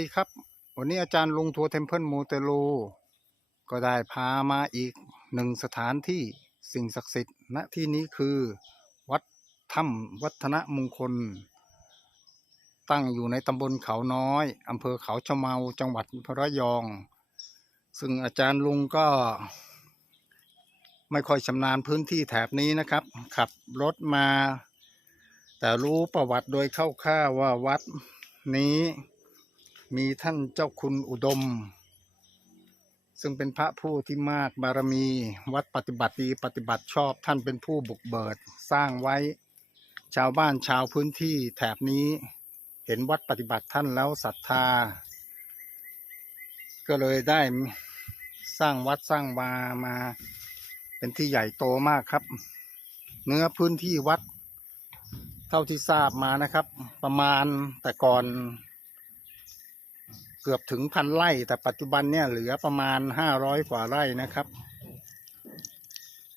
สวัสดีครับ วันนี้อาจารย์ลุงทัวร์เทมเพิลมูเตลูก็ได้พามาอีกหนึ่งสถานที่สิ่งศักดิ์สิทธิ์ณที่นี้คือวัดถ้ำวัฒนมงคล ตั้งอยู่ในตำบลเขาน้อยอำเภอเขาชะเมาจังหวัดระยอง ซึ่งอาจารย์ลุงก็ ไม่ค่อยชำนาญพื้นที่แถบนี้นะครับ ขับรถมา แต่รู้ประวัติโดยคร่าวๆว่าวัดนี้ มีท่านเจ้าคุณอุดม ซึ่งเป็นพระผู้ที่มากบารมีวัดปฏิบัติดีปฏิบัติชอบท่านเป็นผู้บุกเบิดสร้างไว้ ชาวบ้านชาวพื้นที่แถบนี้เห็นวัดปฏิบัติท่านแล้วศรัทธา ก็เลยได้สร้างวัดสร้างวามาเป็นที่ใหญ่โตมากครับ เนื้อพื้นที่วัดเท่าที่ทราบมานะครับ ประมาณแต่ก่อน เกือบถึงพันไร่ แต่ปัจจุบันเนี่ยเหลือประมาณห้าร้อยกว่าไร่นะครับ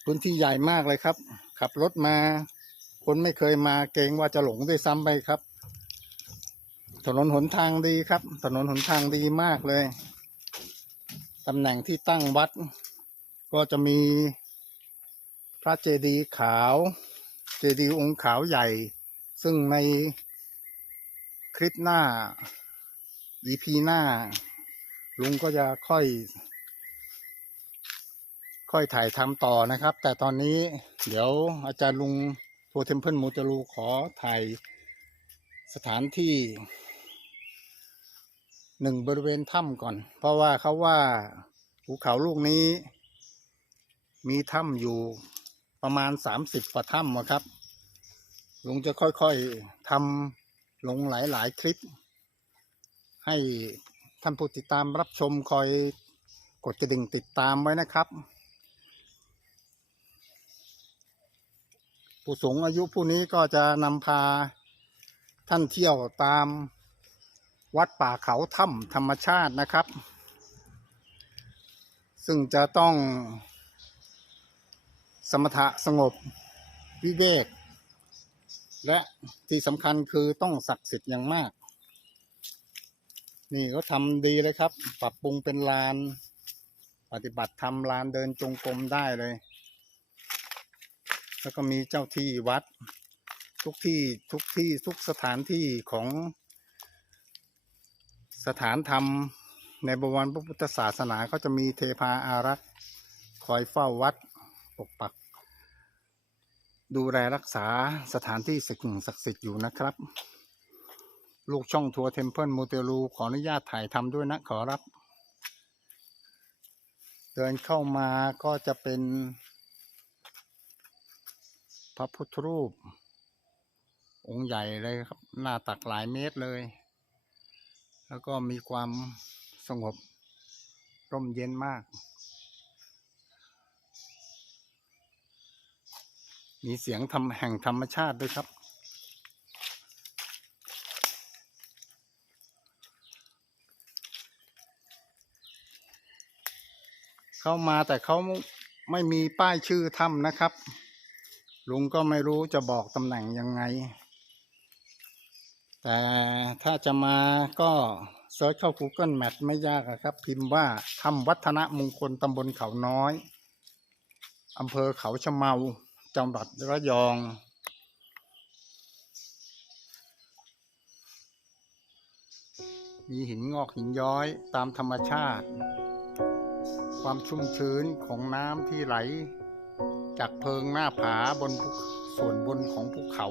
พื้นที่ใหญ่มากเลยครับ ขับรถมา คนไม่เคยมาเกรงว่าจะหลงด้วยซ้ำไปครับ ถนนหนทางดีครับ ถนนหนทางดีมากเลยตำแหน่งที่ตั้งวัด ก็จะมีพระเจดีย์ขาว เจดีย์องค์ขาวใหญ่ ซึ่งในคลิปหน้า EP หน้า ลุงก็จะค่อย ค่อยถ่ายทำต่อนะครับ แต่ตอนนี้เดี๋ยวอาจารย์ลุงทัวเทมเพิลมูจรูขอถ่ายสถานที่หนึ่งบริเวณถ้ำก่อน เพราะว่าเขาว่าภูเขาลูกนี้ มีถ้ำอยู่ประมาณสามสิบกว่าถ้ำอะครับลุงจะค่อยๆทำลงหลายๆคลิป ให้ท่านผู้ติดตามรับชมคอยกดกระดิ่งติดตามไว้นะครับ ผู้สูงอายุผู้นี้ก็จะนำพาท่านเที่ยวตามวัดป่าเขาถ้ำธรรมชาตินะครับ ซึ่งจะต้องสมถะสงบวิเวก และที่สำคัญคือต้องศักดิ์สิทธิ์อย่างมาก นี่เขาทำดีเลยครับ ปรับปรุงเป็นลาน ปฏิบัติธรรมลานเดินจงกรมได้เลย แล้วก็มีเจ้าที่วัด ทุกที่ทุกที่ทุกสถานที่ของสถานธรรมในบวรพระพุทธศาสนาก็จะมีเทพาอารักษ์คอยเฝ้าวัดปกปัก ดูแลรักษาสถานที่ศักดิ์สิทธิ์อยู่นะครับ ลูกช่องทัวร์เทมเพิลมูเตลูขออนุญาตถ่ายทำด้วยนะขอรับ เดินเข้ามาก็จะเป็น พระพุทธรูป องค์ใหญ่เลยครับ หน้าตักหลายเมตรเลย แล้วก็มีความสงบร่มเย็นมาก มีเสียงทำแห่งธรรมชาติด้วยครับ เข้ามาแต่เขาไม่มีป้ายชื่อถ้ำนะครับ ลุงก็ไม่รู้จะบอกตำแหน่งยังไง แต่ถ้าจะมาก็เซิร์ชเข้า Google Map ไม่ยากครับ พิมพ์ว่าถ้ำวัฒนมงคลตำบลเขาน้อยอำเภอเขาชะเมาจังหวัดระยอง มีหินงอกหินย้อยตามธรรมชาติ ความชุ่มชื้นของน้ำที่ไหล จากเพิงหน้าผาบนส่วนบนของภูเขา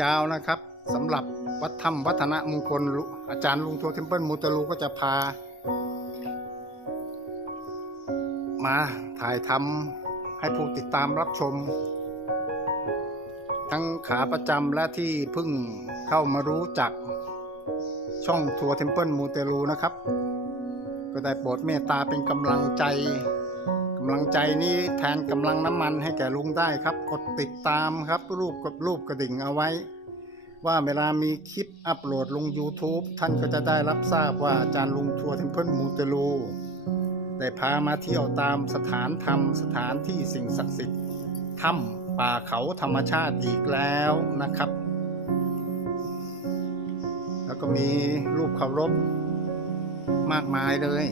ยาวนะครับสำหรับวัดถ้ำวัฒนมงคลอาจารย์ลุงทัวร์เทมเพิลมูตลูก็จะพา มาถ่ายทำให้ผู้ติดตามรับชม ทั้งขาประจำและที่เพิ่งเข้ามารู้จัก ช่องทัวร์เทมเพิลมูเตลูนะครับ ก็ได้โปรดเมตตาเป็นกำลังใจำลังใจนี้แทนกำลังน้ำมันให้แก่ลุงได้ครับ กดติดตามครับ รูปกับรูปกระดิ่งเอาไว้ ว่าเวลามีคลิปอัปโหลดลง YouTube ท่านก็จะได้รับทราบว่าอาจารย์ลุงทัวร์เทมเพิลมูเตลูได้พามาเที่ยวตามสถานธรรมสถานที่สิ่งศักดิ์สิทธิ์ถ้ำป่าเขาธรรมชาติอีกแล้วนะครับ แล้วก็มีรูปเคารพมากมายเลย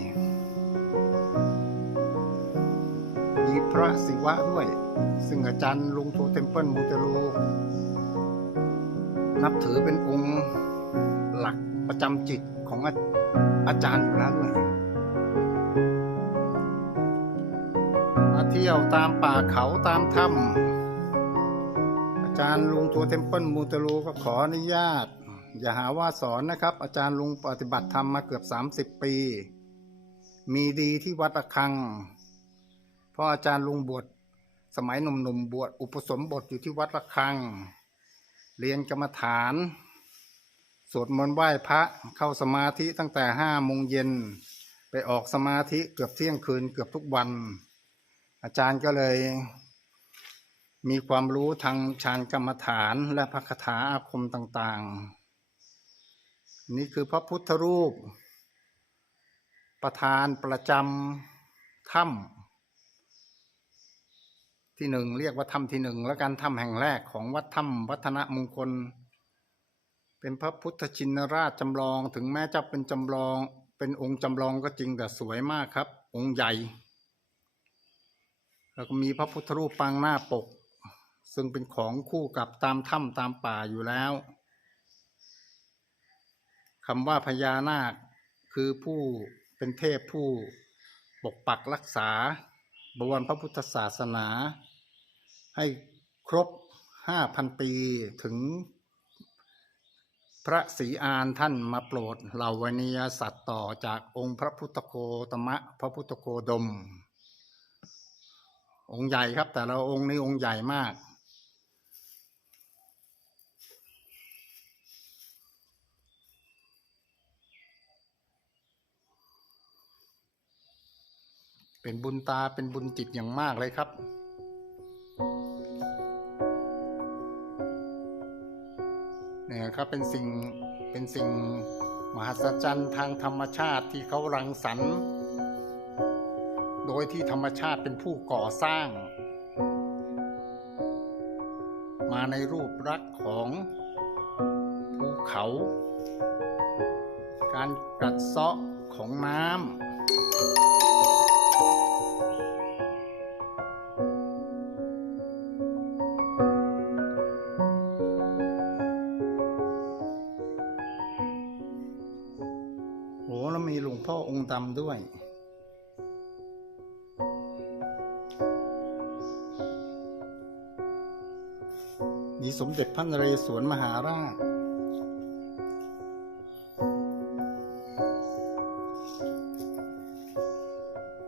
พระศิวะด้วย ซึ่งอาจารย์ลุงทูเทมเพิลมูเตลูนับถือเป็นองค์หลักประจำจิตของอาอาจารย์อยู่แล้วด้วยมาเที่ยวตามป่าเขาตามถ้ำอาจารย์ลุงทัวเทมเพิลมูเตลูก็ขออนุญาต อย่าหาว่าสอนนะครับ อาจารย์ลุงปฏิบัติธรรมมาเกือบ 30 ปี มีดีที่วัดระฆัง ราะอาจารย์ลุงบวชสมัยหนุ่มๆบวชอุปสมบทอยู่ที่วัดระฆัง เรียนกรรมฐาน สวดมนต์ไหว้พระเข้าสมาธิตั้งแต่ห้าโมงเย็น ไปออกสมาธิเกือบเที่ยงคืนเกือบทุกวัน อาจารย์ก็เลย มีความรู้ทางฌานกรรมฐานและพระคาถาอาคมต่างๆ นี่คือพระพุทธรูป ประธานประจำถ้ำ ที่หนึ่งเรียกว่าถ้ำที่หนึ่งแล้วกันถ้ำแห่งแรกของวัดถ้ำวัฒนมงคล เป็นพระพุทธชินราชจำลองถึงแม้จะเป็นจำลอง เป็นองค์จำลองก็จริงแต่สวยมากครับ องค์ใหญ่ แล้วก็มีพระพุทธรูปปางหน้าปก ซึ่งเป็นของคู่กับตามถ้ำตามป่าอยู่แล้วคำว่าพญานาคคือผู้เป็นเทพผู้ปกปักรักษาบวรพระพุทธศาสนา ให้ครบห้าพันปีถึง พระศรีอานท่านมาโปรดเหล่าวานียสัตว์ต่อจากองค์พระพุทธโคตมะ พระพุทธโคดม องค์ใหญ่ครับ แต่ละองค์นี้องค์ใหญ่มากเป็นบุญตาเป็นบุญจิตอย่างมากเลยครับ เนี่ยครับเป็นสิ่งเป็นสิ่งมหัศจรรย์ทางธรรมชาติที่เขารังสรรค์ โดยที่ธรรมชาติเป็นผู้ก่อสร้าง มาในรูปลักษณ์ของภูเขา การกัดเซาะของน้ำ โอ้แล้วมีหลวงพ่อองค์ดำด้วย มีสมเด็จพระนเรศวรมหาราช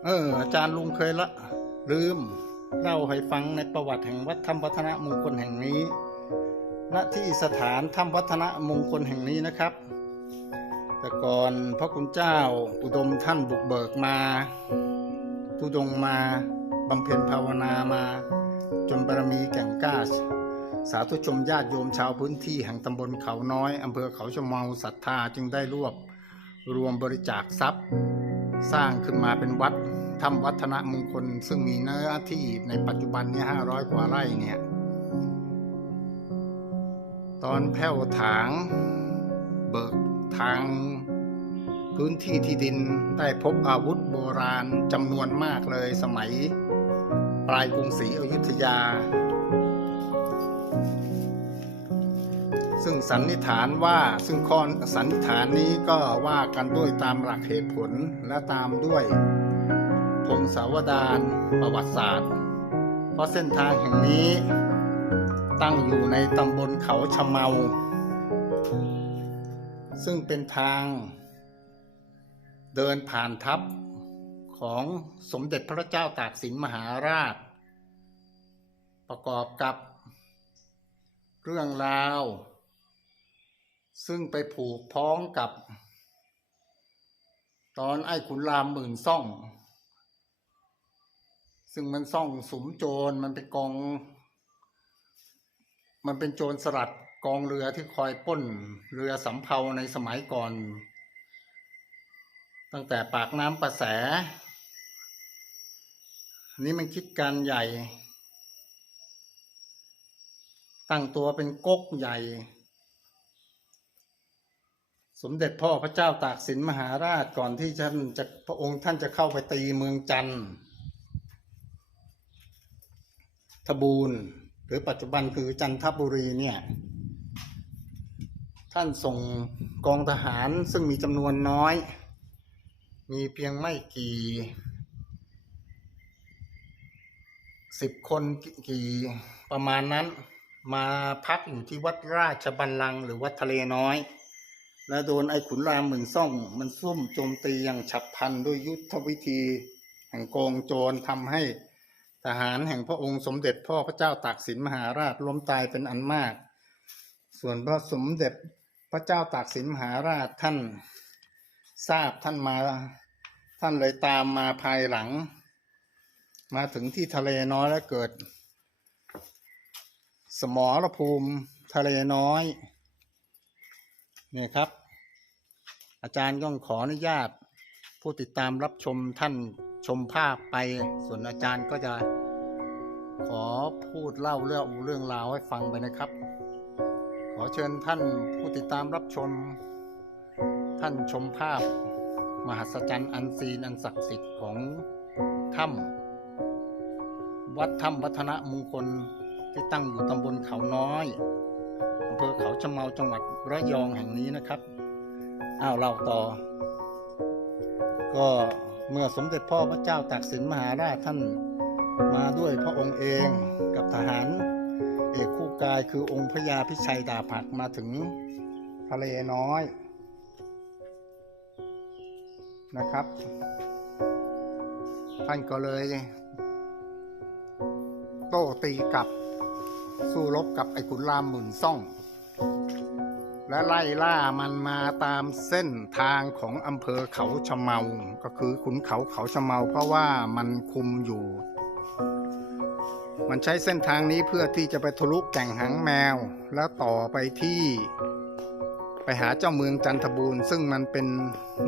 เออ อาจารย์ลุงเคยละ ลืม เล่าให้ฟังในประวัติแห่งวัดถ้ำวัฒนมงคลแห่งนี้ ณที่สถานถ้ำวัฒนมงคลแห่งนี้นะครับ แต่ก่อนพระคุณเจ้าอุดมท่านบุกเบิกมาทุดงมาบำเพ็ญภาวนามาจนบารมีแก่งก้าสาธุชมญาติโยมชาวพื้นที่แห่งตำบลเขาน้อยอำเภอเขาชะเมาศรัทธาจึงได้รวบ รวมบริจาคทรัพย์ สร้างขึ้นมาเป็นวัดถ้ำวัฒนมงคล ซึ่งมีเนื้อที่ในปัจจุบันนี้500กว่าไร่เนี่ย ตอนแผ่วถาง เบิกางพื้นที่ที่ดินได้พบอาวุธโบราณจำนวนมากเลยสมัย ปลายกรุงศรีอยุธยา ซึ่งสันนิษฐานว่าซึ่งข้อสันนิษฐานนี้ก็ว่ากันด้วยตามหลักเหตุผลและตามด้วยพงศาวดารประวัติศาสตร์ เพราะเส้นทางแห่งนี้ตั้งอยู่ในตำบลเขาชะเมา ซึ่งเป็นทางเดินผ่านทับของสมเด็จพระเจ้าตากสินมหาราช ประกอบกับเรื่องราว ซึ่งไปผูกพ้องกับ ตอนไอ้ขุนรามหมื่นซ่อง ซึ่งมันซ่องสมโจรมันเป็นกอง มันเป็นโจรสลัด กองเรือที่คอยป้นเรือสำเภาในสมัยก่อน ตั้งแต่ปากน้ำประแส นี่มันคิดการใหญ่ ตั้งตัวเป็นก๊กใหญ่ สมเด็จพ่อพระเจ้าตากสินมหาราชก่อนที่ท่านจะพระองค์ท่านจะเข้าไปตีเมืองจันทร์ทบูรณ์หรือปัจจุบันคือจันทบุรีเนี่ย ท่านส่งกองทหารซึ่งมีจำนวนน้อย มีเพียงไม่กี่สิบคนกี่ประมาณนั้น มาพักอยู่ที่วัดราชบัลลังก์หรือวัดทะเลน้อย และโดนไอ้ขุนรามหมื่นซ่อง มันซุ่มโจมตีอย่างฉับพลันด้วยยุทธวิธี แห่งกองโจรทำให้ทหารแห่งพระองค์สมเด็จพ่อพระเจ้าตากสินมหาราชล้มตายเป็นอันมาก ส่วนพระสมเด็จ พระเจ้าตากสินมหาราชท่านทราบท่านมาท่านเลยตามมาภายหลัง มาถึงที่ทะเลน้อยแล้วเกิด สมรภูมิทะเลน้อยเนี่ยครับ อาจารย์ก็ขออนุญาต ผู้ติดตามรับชมท่านชมภาพไป ส่วนอาจารย์ก็จะขอพูดเล่าเรื่องเรื่องราวให้ฟังไปนะครับ ขอเชิญท่านผู้ติดตามรับชม ท่านชมภาพ มหัศจรรย์อันซีนอันศักดิ์สิทธิ์ของถ้ำวัดถ้ำวัฒนมงคลที่ตั้งอยู่ตำบลเขาน้อยอำเภอเขาชะเมาจังหวัดระยองแห่งนี้นะครับอ้าวเล่าต่อ ก็เมื่อสมเด็จพ่อพระเจ้าตากสินมหาราชท่านมาด้วยพระองค์เองกับทหาร เอกคู่กายคือองค์พระยาพิชัยดาบหักมาถึงทะเลน้อยนะครับ ท่านก็เลย โต้ตีกับสู้รบกับไอ้ขุนรามหมื่นซ่อง และไล่ล่ามันมาตามเส้นทางของอำเภอเขาชะเมา ก็คือขุนเขาเขาชะเมา เพราะว่ามันคุมอยู่ มันใช้เส้นทางนี้เพื่อที่จะไปทะลุแก่งหางแมว แล้วต่อไปที่ ไปหาเจ้าเมืองจันทบูรณ์ ซึ่งมันเป็น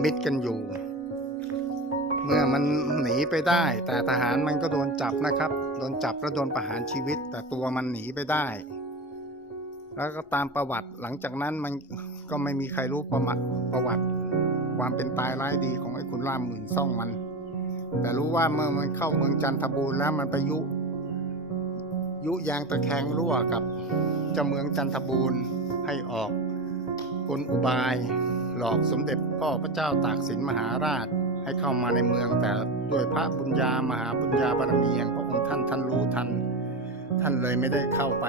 มิตรกันอยู่ เมื่อมันหนีไปได้ แต่ทหารมันก็โดนจับนะครับ โดนจับและโดนประหารชีวิต แต่ตัวมันหนีไปได้ แล้วก็ตามประวัติหลังจากนั้นมันก็ไม่มีใครรู้ประวัติประวัติ ความเป็นตายร้ายดีของไอ้ขุนรามหมื่นซ่องมัน แต่รู้ว่าเมื่อมันเข้าเมืองจันทบูรณ์แล้วมันไปยุ ยุยางตะแคงรั่วกับเจ้าเมืองจันทบูรณ์ให้ออกกลอุบายหลอกสมเด็จพ่อพระเจ้าตากสินมหาราชให้เข้ามาในเมืองแต่ด้วยพระบุญญามหาบุญญาบารมีแห่งพระองค์ท่านท่านรู้ทัน ท่านเลยไม่ได้เข้าไป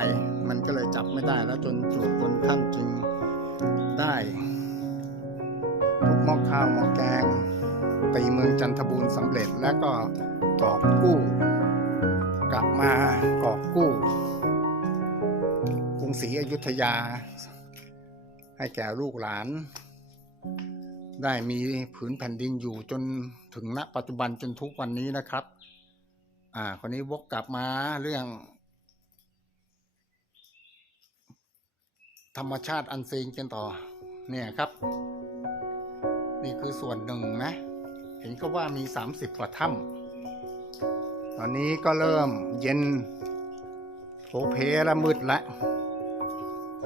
มันก็เลยจับไม่ได้แล้วจนจวบจนท่านจึงได้ทุบหม้อข้าวหม้อแกงตีเมืองจันทบูรณ์สำเร็จแล้วก็กอบกู้ กลับมากอบกู้กรุงศรีอยุธยา ให้แก่ลูกหลาน ได้มีผืนแผ่นดินอยู่จนถึงณปัจจุบันจนทุกวันนี้นะครับ อ่าคนนี้วกกลับมาเรื่อง ธรรมชาติอันซีนกันต่อ เนี่ยครับ นี่คือส่วนหนึ่งนะ เห็นก็ว่ามีสามสิบกว่าถ้ำ ตอนนี้ก็เริ่มเย็นโผเพและมืดแล้ว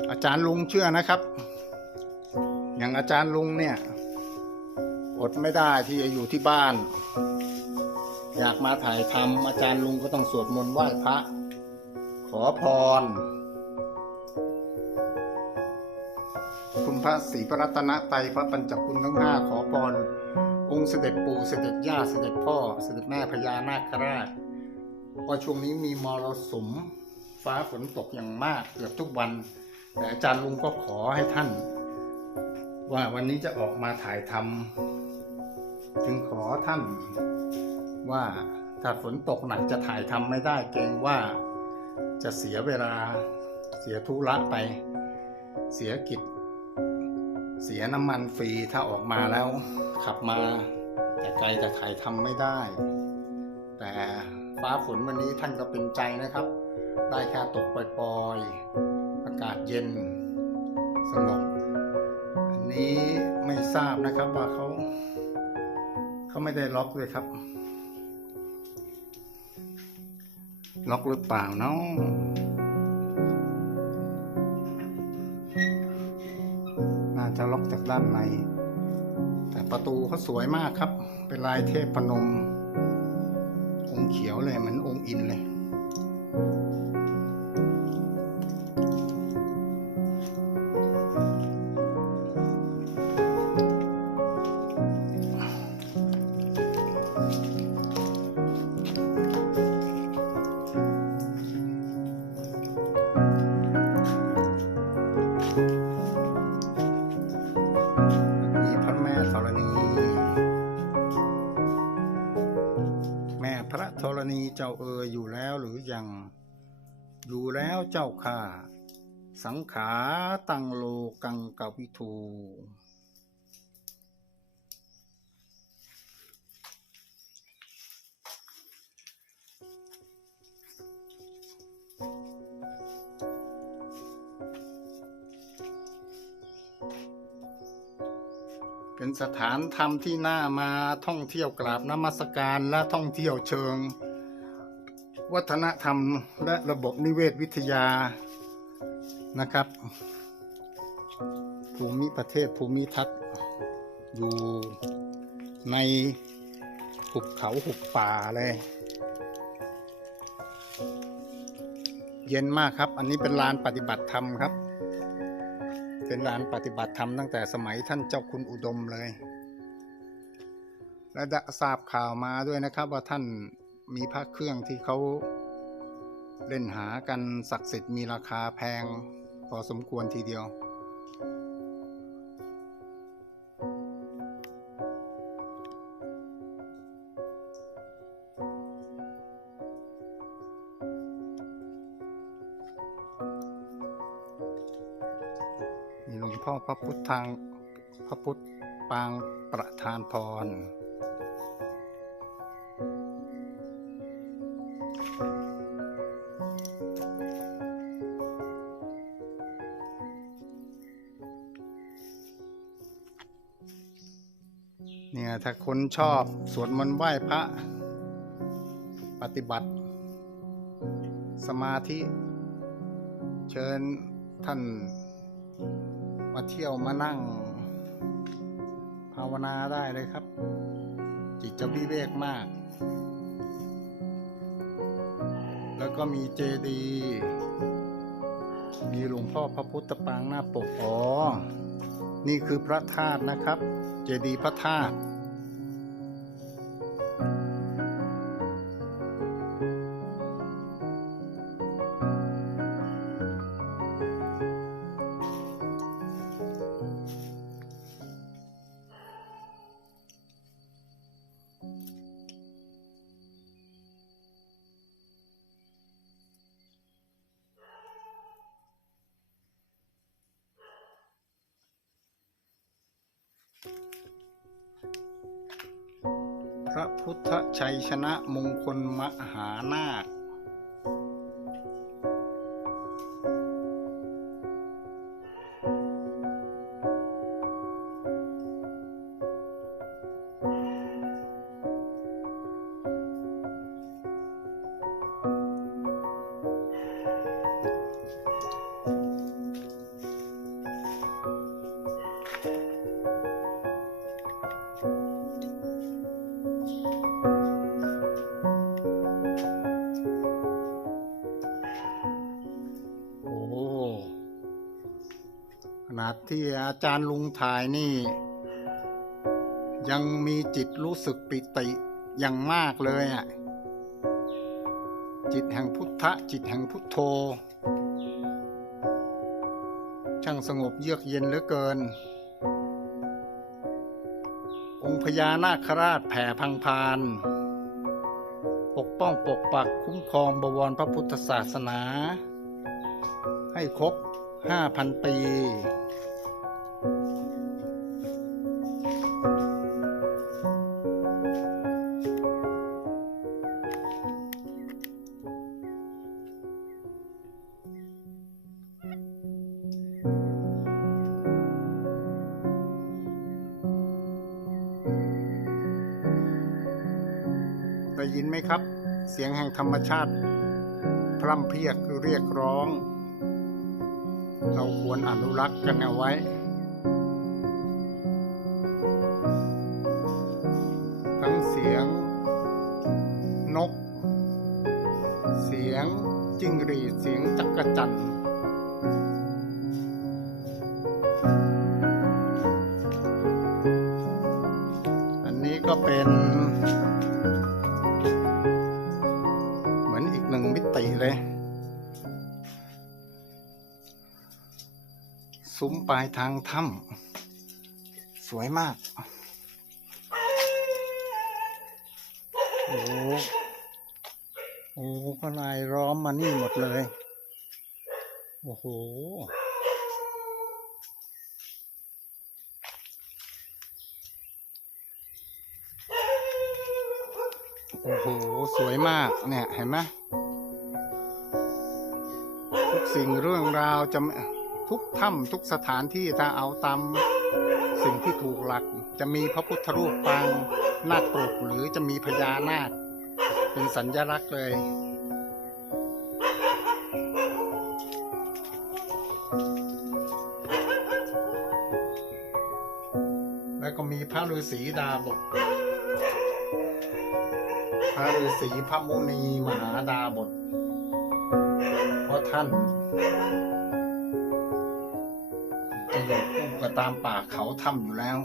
อาจารย์ลุงเชื่อนะครับ อย่างอาจารย์ลุงเนี่ย อดไม่ได้ที่จะอยู่ที่บ้าน อยากมาถ่ายทำอาจารย์ลุงก็ต้องสวดมนต์ไหว้พระ ขอพร คุณพระศรีพระรัตนตรพระปัญจคุณทั้งห้าขอพรองค์เสด็จปู่เสด็จย่าเสด็จพ่อ เสด็จแม่พญานาคราชเพราะช่วงนี้มีมรสุมฟ้าฝนตกอย่างมากเกือบทุกวัน แต่อาจารย์ลุงก็ขอให้ท่าน ว่าวันนี้จะออกมาถ่ายทำจึงขอท่านว่าถ้าฝนตกหนักจะถ่ายทำไม่ได้เกรงว่าจะเสียเวลาเสียธุระไป เสียกิจ เสียน้ำมันฟรีถ้าออกมาแล้วขับมา แต่ไกลแต่ถ่ายทำไม่ได้ แต่ฟ้าฝนวันนี้ท่านก็เป็นใจนะครับ ได้แค่ตกปล่อยๆอากาศเย็นสงบอันนี้ไม่ทราบนะครับว่าเขาเขาไม่ได้ล็อกเลยครับ ล็อกหรือเปล่าเนาะ จากด้านใน แต่ประตูเขาสวยมากครับ เป็นลายเทพพนม องค์เขียวเลยเหมือนองค์อินเลย วิทูเป็นสถานธรรมที่น่ามาท่องเที่ยวกราบนมัสการและท่องเที่ยวเชิง วัฒนธรรมและระบบนิเวศวิทยานะครับ ภูมิประเทศภูมิทัศน์อยู่ในหุบเขาหุบป่าเลย เย็นมากครับ อันนี้เป็นลานปฏิบัติธรรมครับ เป็นลานปฏิบัติธรรมตั้งแต่สมัยท่านเจ้าคุณอุดมเลย และได้ทราบข่าวมาด้วยนะครับ ว่าท่านมีพระเครื่องที่เขาเล่นหากันศักดิ์สิทธิ์มีราคาแพงพอสมควรทีเดียว พุทธทางพระพุทธปางประธานพร เนี่ยถ้าคนชอบสวดมนต์ไหว้พระปฏิบัติ สมาธิ เชิญท่าน มาเที่ยวมานั่ง ภาวนาได้เลยครับ จิตจะวิเวกมาก แล้วก็มีเจดีย์มีหลวงพ่อพระพุทธปางหน้าปกอ๋อ นี่คือพระธาตุนะครับ เจดีย์พระธาตุ มงคลมหานาค ที่อาจารย์ลุงถ่ายนี่ ยังมีจิตรู้สึกปิติอย่างมากเลยอะจิตแห่งพุทธะ จิตแห่งพุทโธ ช่างสงบเยือกเย็นเหลือเกิน องค์พญานาคราชแผ่พังพาน ปกป้องปกปักคุ้มครองบวรพระพุทธศาสนา ให้ครบ5,000ปี ธรรมชาติพร่ำเพียกเรียกร้อง เราควรอนุรักษ์กันเอาไว้ ทั้งเสียงนก เสียงจิ้งหรีดเสียงจักกะจันอันนี้ก็เป็น ปลายทางถ้ำสวยมาก โอ้โหโอ้โหก็ลายล้อมมานี่หมดเลย โอ้โหโอ้โห สวยมากเนี่ย เห็นไหมทุกสิ่งเรื่องราวจะไม่ ทุกถ้ำทุกสถานที่ถ้าเอาตามสิ่งที่ถูกหลัก จะมีพระพุทธรูปปางนาคปรกหรือจะมีพญานาค เป็นสัญลักษณ์เลยแล้วก็มีพระฤาษีดาบท พระฤาษีพระมุนีมหาดาบทเพราะท่าน กับตามป่าเขาถ้ำอยู่แล้ว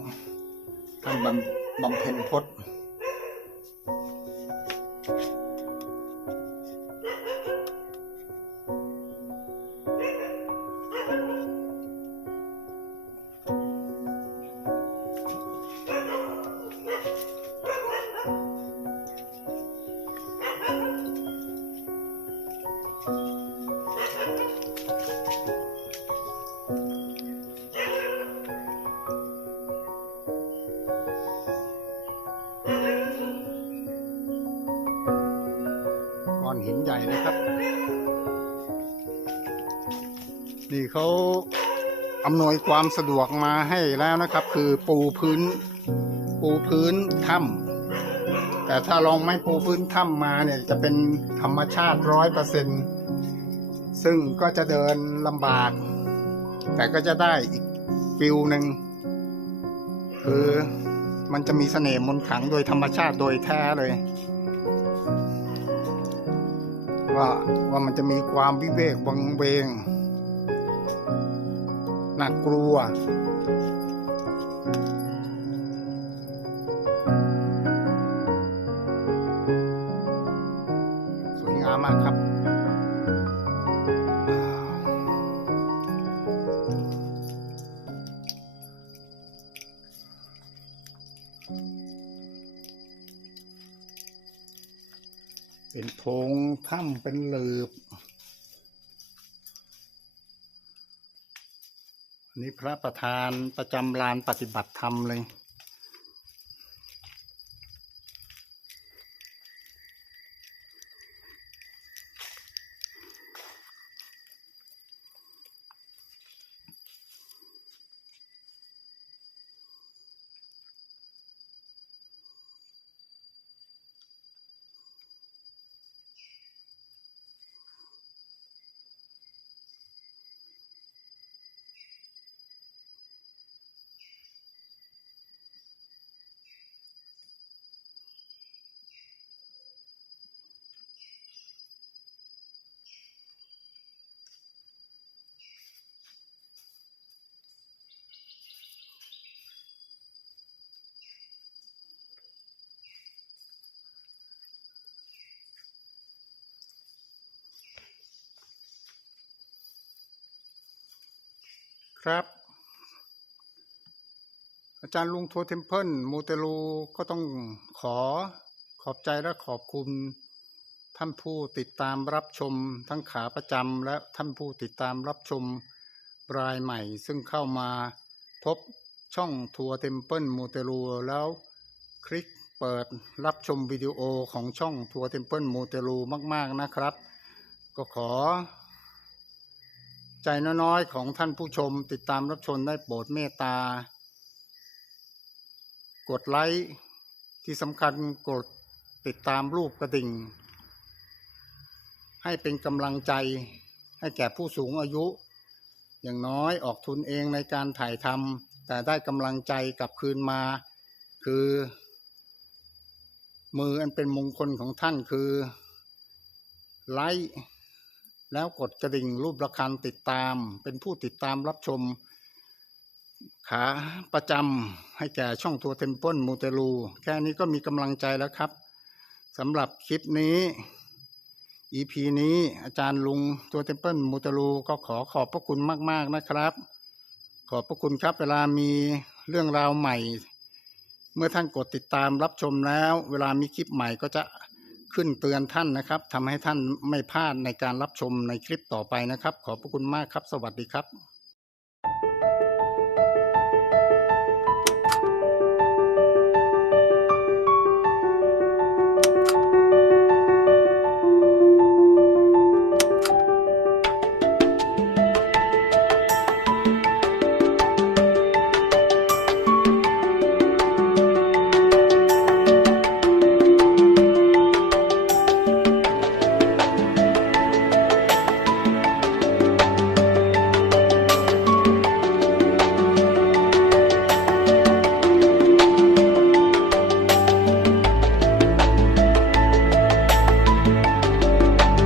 ท่านบำบำเพ็ญพจน์ เขาอำนวยความสะดวกมาให้แล้วนะครับ คือปูพื้น ปูพื้นถ้ำแต่ถ้าลองไม่ปูพื้นถ้ำมาเนี่ยจะเป็นธรรมชาติร้อยเปอร์เซ็นซึ่งก็จะเดินลำบาก แต่ก็จะได้อีกฟิลหนึ่งคือมันจะมีเสน่ห์มนขังโดยธรรมชาติโดยแท้เลย ว่าว่ามันจะมีความวิเวกวังเวง น่ากลัว สวยงามมากครับ เป็นโพงถ้ำเป็นหลืบ นี่พระประธานประจำลานปฏิบัติธรรมเลย ครับ อาจารย์ลุงทัวร์เทมเพิลมูเตลูก็ต้องขอขอบใจและขอบคุณ ท่านผู้ติดตามรับชมทั้งขาประจำและท่านผู้ติดตามรับชมรายใหม่ ซึ่งเข้ามาพบช่องทัวร์เทมเพิลมูเตลูแล้วคลิกเปิดรับชมวิดีโอของช่องทัวร์เทมเพิลมูเตลูมาก ๆนะครับ ก็ขอ ใจน้อยๆของท่านผู้ชมติดตามรับชมได้โปรดเมตตา กดไลค์ที่สำคัญกดติดตามรูปกระดิ่ง ให้เป็นกำลังใจให้แก่ผู้สูงอายุ อย่างน้อยออกทุนเองในการถ่ายทำแต่ได้กำลังใจกลับคืนมา คือ มืออันเป็นมงคลของท่านคือไลค์ แล้วกดกระดิ่งรูประฆังติดตาม เป็นผู้ติดตามรับชม ขาประจำให้แก่ช่องทัวร์เทมเพิลมูเตลู แค่นี้ก็มีกำลังใจแล้วครับสำหรับคลิปนี้ EP นี้อาจารย์ลุงตัวเทมเพิลมูเตลูก็ขอขอบพระคุณมาก ๆนะครับ ขอบพระคุณครับเวลามีเรื่องราวใหม่ เมื่อท่านกดติดตามรับชมแล้ว เวลามีคลิปใหม่ก็จะ ขึ้นเตือนท่านนะครับทำให้ท่านไม่พลาดในการรับชมในคลิปต่อไปนะครับ ขอบพระคุณมากครับ สวัสดีครับ